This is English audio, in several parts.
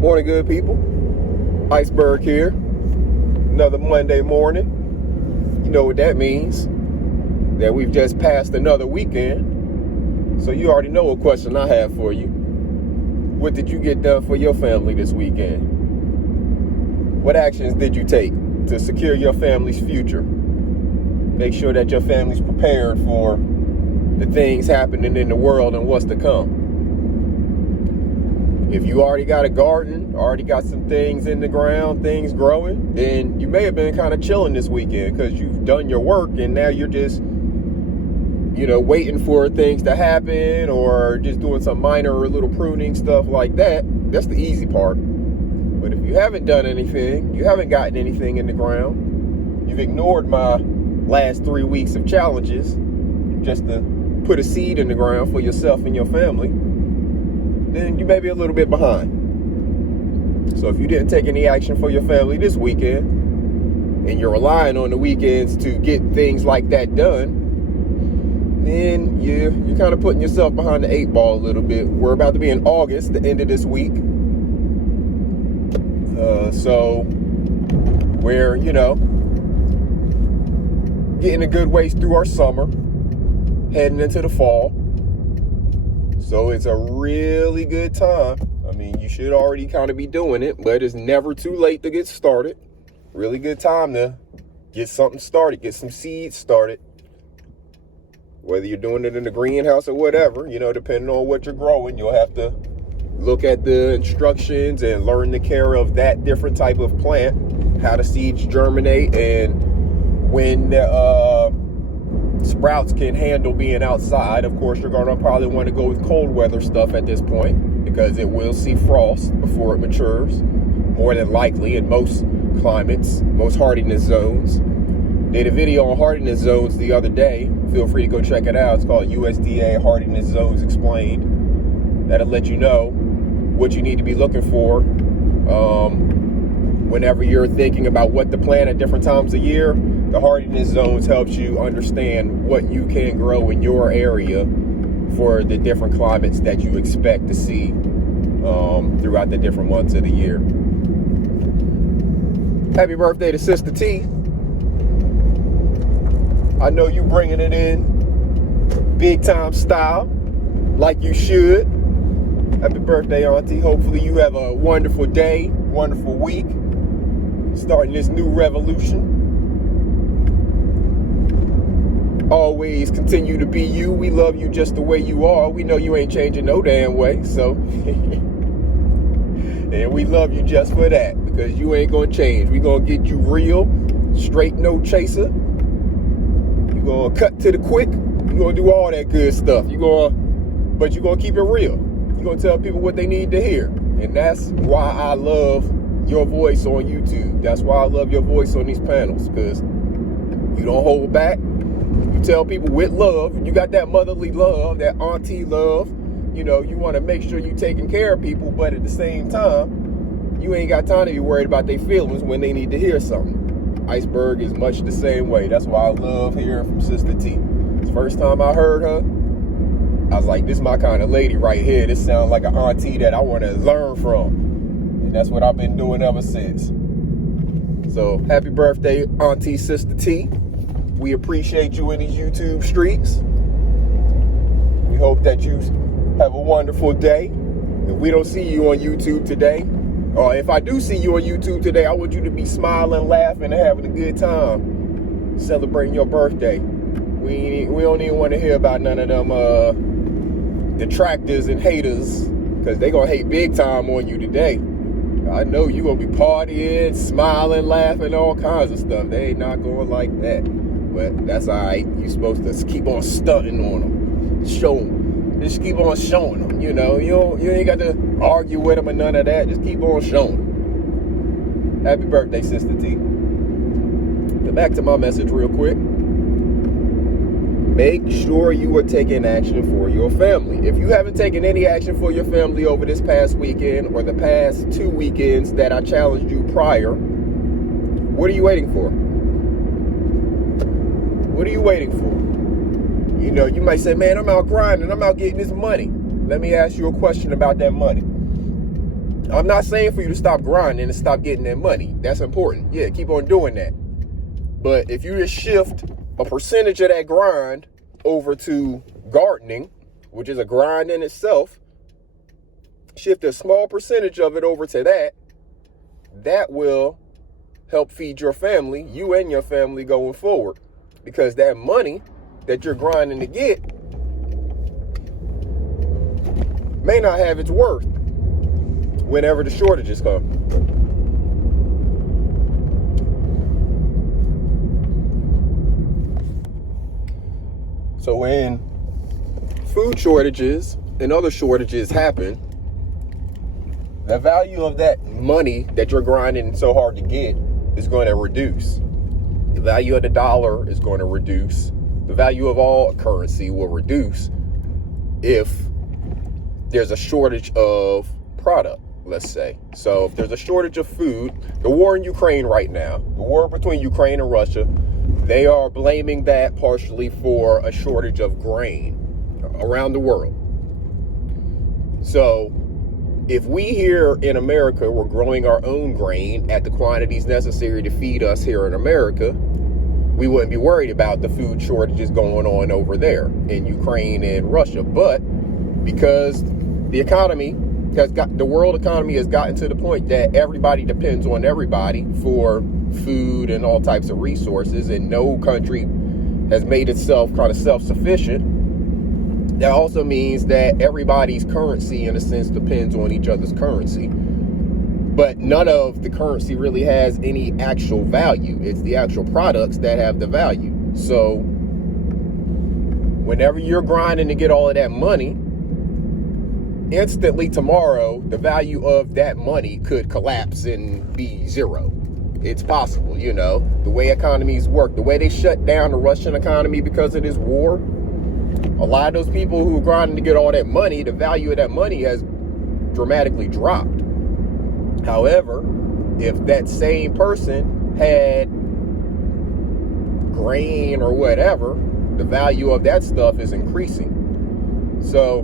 Morning, good people. Iceberg here. Another Monday morning. You know what that means. That we've just passed another weekend. So you already know what question I have for you. What did you get done for your family this weekend? What actions did you take to secure your family's future? Make sure that your family's prepared for the things happening in the world and what's to come. If you already got a garden, already got some things in the ground, things growing, then you may have been kind of chilling this weekend because you've done your work and now you're just, waiting for things to happen or just doing some minor or little pruning, stuff like that. That's the easy part. But if you haven't done anything, you haven't gotten anything in the ground, you've ignored my last 3 weeks of challenges just to put a seed in the ground for yourself and your family, then you may be a little bit behind. So if you didn't take any action for your family this weekend, and you're relying on the weekends to get things like that done, then you're kind of putting yourself behind the 8 ball a little bit. We're about to be in August, the end of this week. So we're, getting a good ways through our summer, heading into the fall. So it's a really good time. I mean, you should already kind of be doing it, but it's never too late to get started. Really good time to get something started, get some seeds started. Whether you're doing it in the greenhouse or whatever, depending on what you're growing, you'll have to look at the instructions and learn the care of that different type of plant, how the seeds germinate, and when sprouts can handle being outside. Of course, you're going to probably want to go with cold weather stuff at this point because it will see frost before it matures, more than likely in most climates, most hardiness zones. Did a video on hardiness zones the other day. Feel free to go check it out. It's called USDA Hardiness Zones Explained. That'll let you know what you need to be looking for whenever you're thinking about what to plant at different times of year. The hardiness zones helps you understand what you can grow in your area for the different climates that you expect to see throughout the different months of the year. Happy birthday to Sister T. I know you bringing it in big time style, like you should. Happy birthday, Auntie. Hopefully you have a wonderful day, wonderful week, starting this new revolution. Always continue to be you. We love you just the way you are. We know you ain't changing no damn way, so and we love you just for that, because you ain't gonna change. We gonna get you real, straight, no chaser. You gonna cut to the quick. You gonna do all that good stuff. But you gonna keep it real. You gonna tell people what they need to hear, and that's why I love your voice on YouTube. That's why I love your voice on these panels, because you don't hold back. You tell people with love. You got that motherly love, that auntie love. You want to make sure you're taking care of people, but at the same time, you ain't got time to be worried about their feelings when they need to hear something. Iceberg is much the same way. That's why I love hearing from Sister T. The first time I heard her, I was like, this is my kind of lady right here. This sounds like an auntie that I want to learn from. And that's what I've been doing ever since. So happy birthday, Auntie Sister T. We appreciate you in these YouTube streets. We hope that you have a wonderful day. If we don't see you on YouTube today, or if I do see you on YouTube today, I want you to be smiling, laughing, and having a good time celebrating your birthday. We don't even want to hear about none of them detractors and haters, because they're going to hate big time on you today. I know you're going to be partying, smiling, laughing, all kinds of stuff. They ain't not going like that. But that's all right. You're supposed to keep on stunting on them. Show them. Just keep on showing them, you ain't got to argue with them or none of that. Just keep on showing them. Happy birthday, Sister T. But back to my message real quick. Make sure you are taking action for your family. If you haven't taken any action for your family over this past weekend or the past 2 weekends that I challenged you prior, what are you waiting for? What are you waiting for? You might say, man, I'm out grinding. I'm out getting this money. Let me ask you a question about that money. I'm not saying for you to stop grinding and stop getting that money. That's important. Yeah, keep on doing that. But if you just shift a percentage of that grind over to gardening, which is a grind in itself, shift a small percentage of it over to that, that will help feed your family, you and your family going forward. Because that money that you're grinding to get may not have its worth whenever the shortages come. So when food shortages and other shortages happen, the value of that money that you're grinding so hard to get is going to reduce. The value of the dollar is going to reduce. The value of all currency will reduce if there's a shortage of product, let's say. So if there's a shortage of food, the war in Ukraine right now, the war between Ukraine and Russia, they are blaming that partially for a shortage of grain around the world. So if we here in America were growing our own grain at the quantities necessary to feed us here in America, we wouldn't be worried about the food shortages going on over there in Ukraine and Russia. But because the world economy has gotten to the point that everybody depends on everybody for food and all types of resources, and no country has made itself kind of self-sufficient, that also means that everybody's currency, in a sense, depends on each other's currency. But none of the currency really has any actual value. It's the actual products that have the value. So whenever you're grinding to get all of that money, instantly tomorrow, the value of that money could collapse and be zero. It's possible, you know, the way economies work, the way they shut down the Russian economy because of this war. A lot of those people who are grinding to get all that money, the value of that money has dramatically dropped. However, if that same person had grain or whatever, the value of that stuff is increasing. So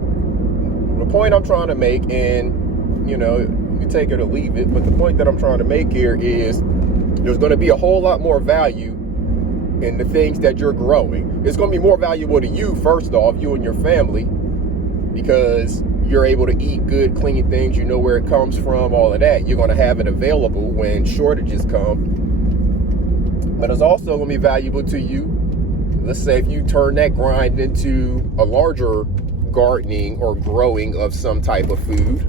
the point I'm trying to make, and you know, you can take it or leave it, but the point that I'm trying to make here is there's going to be a whole lot more value in the things that you're growing. It's going to be more valuable to you, first off, you and your family, because you're able to eat good, clean things. You know where it comes from, all of that. You're going to have it available when shortages come. But it's also going to be valuable to you. Let's say if you turn that grind into a larger gardening or growing of some type of food.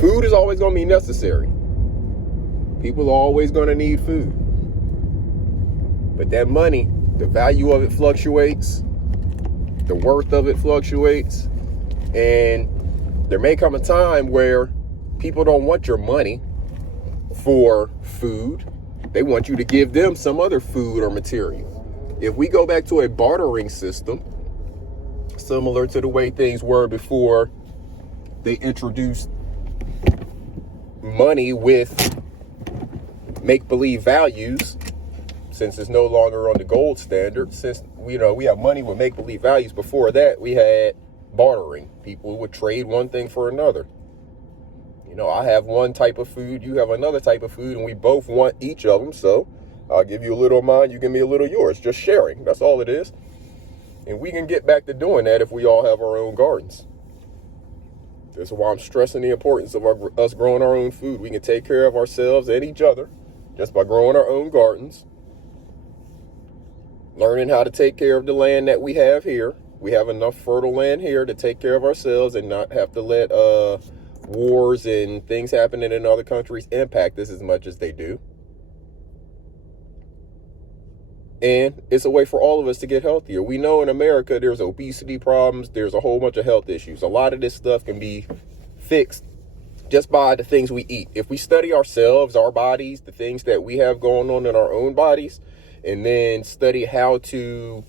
Food is always going to be necessary. People are always going to need food. But that money, the value of it fluctuates. The worth of it fluctuates. And there may come a time where people don't want your money for food. They want you to give them some other food or material. If we go back to a bartering system, similar to the way things were before they introduced money with make-believe values, since it's no longer on the gold standard, since we have money with make-believe values. Before that, we had bartering. People would trade one thing for another. You know, I have one type of food, you have another type of food, and we both want each of them, so I'll give you a little of mine, you give me a little of yours. Just sharing, that's all it is. And we can get back to doing that if we all have our own gardens. This is why I'm stressing the importance of us growing our own food. We can take care of ourselves and each other just by growing our own gardens. Learning how to take care of the land that we have here. We have enough fertile land here to take care of ourselves and not have to let wars and things happening in other countries impact us as much as they do. And it's a way for all of us to get healthier. We know in America there's obesity problems. There's a whole bunch of health issues. A lot of this stuff can be fixed just by the things we eat. If we study ourselves, our bodies, the things that we have going on in our own bodies, and then study how to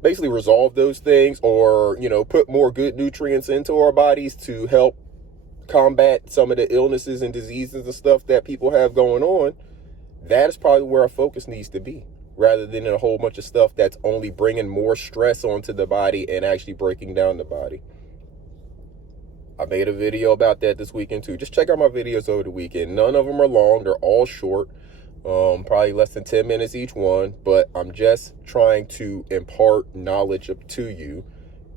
basically resolve those things, or, you know, put more good nutrients into our bodies to help combat some of the illnesses and diseases and stuff that people have going on, that is probably where our focus needs to be, rather than a whole bunch of stuff that's only bringing more stress onto the body and actually breaking down the body. I made a video about that this weekend too. Just check out my videos over the weekend. None of them are long. They're all short. Probably less than 10 minutes each one. But I'm just trying to impart knowledge to you.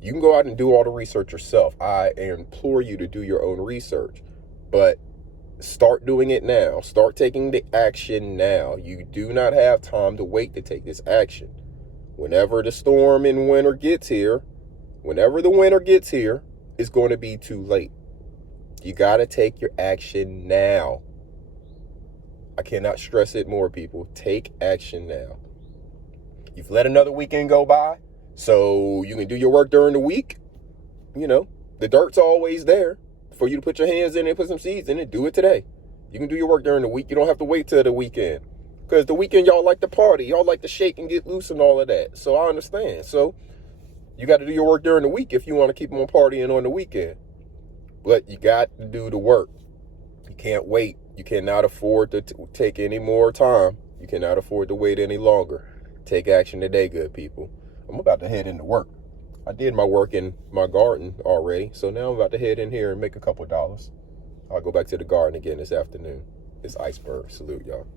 You can go out and do all the research yourself. I implore you to do your own research. But start doing it now. Start taking the action now. You do not have time to wait to take this action. Whenever the storm and winter gets here, it's going to be too late. You got to take your action now. I cannot stress it more, people. Take action now. You've let another weekend go by, so you can do your work during the week. You know, the dirt's always there for you to put your hands in it and put some seeds in it. Do it today. You can do your work during the week. You don't have to wait till the weekend. Because the weekend, y'all like to party. Y'all like to shake and get loose and all of that. So I understand. So you got to do your work during the week if you want to keep on partying on the weekend. But you got to do the work. You can't wait. You cannot afford to take any more time. You cannot afford to wait any longer. Take action today, good people. I'm about to head into work. I did my work in my garden already. So now I'm about to head in here and make a couple of dollars. I'll go back to the garden again this afternoon. It's Iceberg. Salute, y'all.